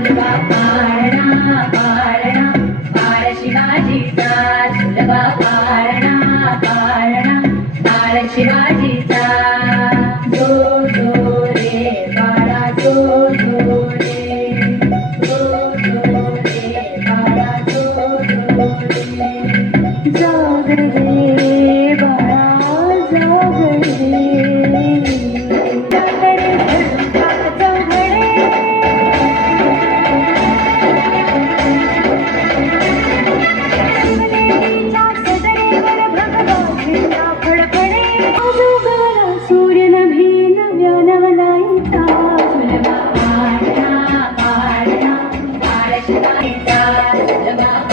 झुलवा Bye.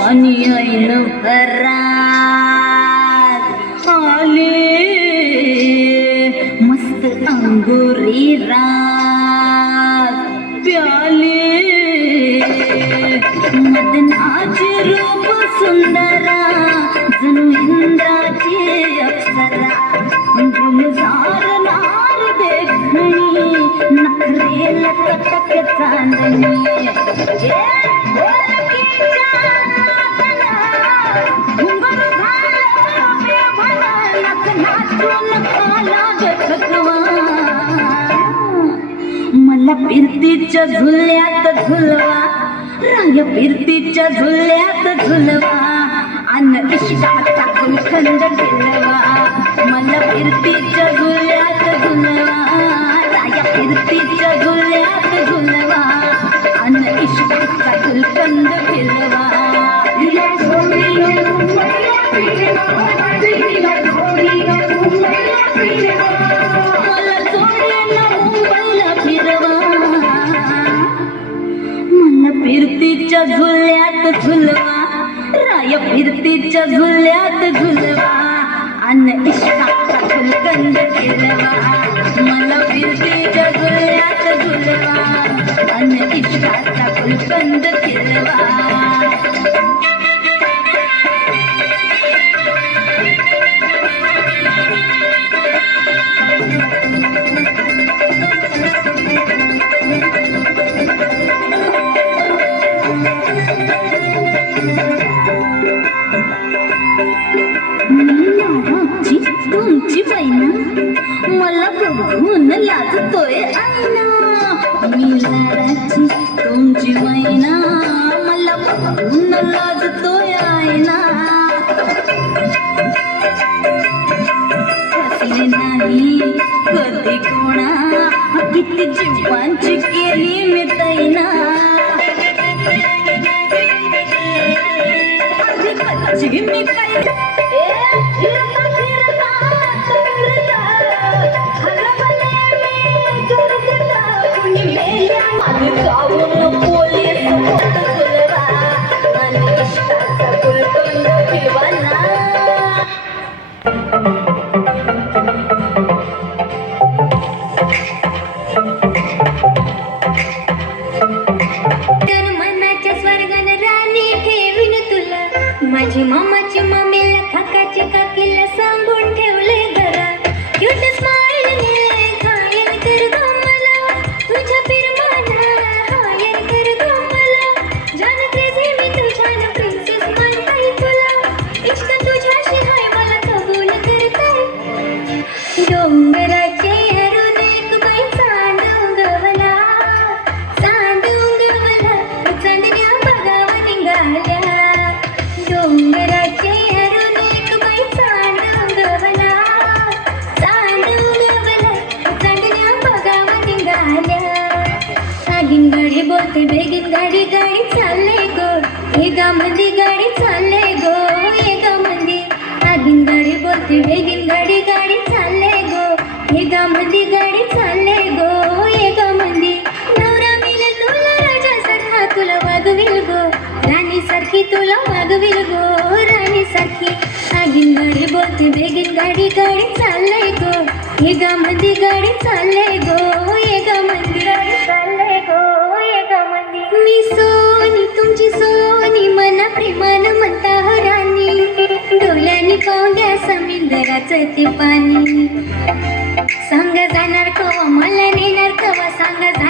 ज्वानी ऐन घरात आले मस्त अंगुरी फिरतीच्या झुल्यात झुलवा रंग फिरतीच्या झुल्यात झुलवा फुलकंद फिरवा मला फिरतीच्या झुल्यात झुलवा राया फिरतीच्या झुल्यात झुलवा अन इश्काचा फुलकंद फिरवा फिरतीच्या झुल्यात झुलवा. राय फिरतीच्या झुल्यात झुलवा. अन इश्काचा फुलकंद फिरवा मला फिरतीच्या झुल्यात झुलवा. अन इश्काचा फुलकंद केलवा. मला बघून लाजतोय आईना मी लाडाची तुमची मैना मला लाजतोय आईना हसले नाही कधी कोणा किती जीवांची केली मी तैना कच्ची मी Bye. बघावा आगीन गाडी बोलते बेगीन गाडी गाडी चालले गो. एगामध्ये गाडी चालले गो एगामध्ये आगीन गाडी बोलते बेगीन गाडी गाडी चालले गो. एगामध्ये गाडी चालले गो एगामध्ये नवरा मिळेल तुला राजासारखा तुला वागविल गो. राणी सारखी तुला वागविल गो राणी सारखी. आगीन गाडी बोलते बेगीन गाडी गाडी चालले गो. एगामध्ये गाडी चालले समुद्राचं ते पाणी. सांग जाणार कवा मला नेणार कवा सांगा जाणार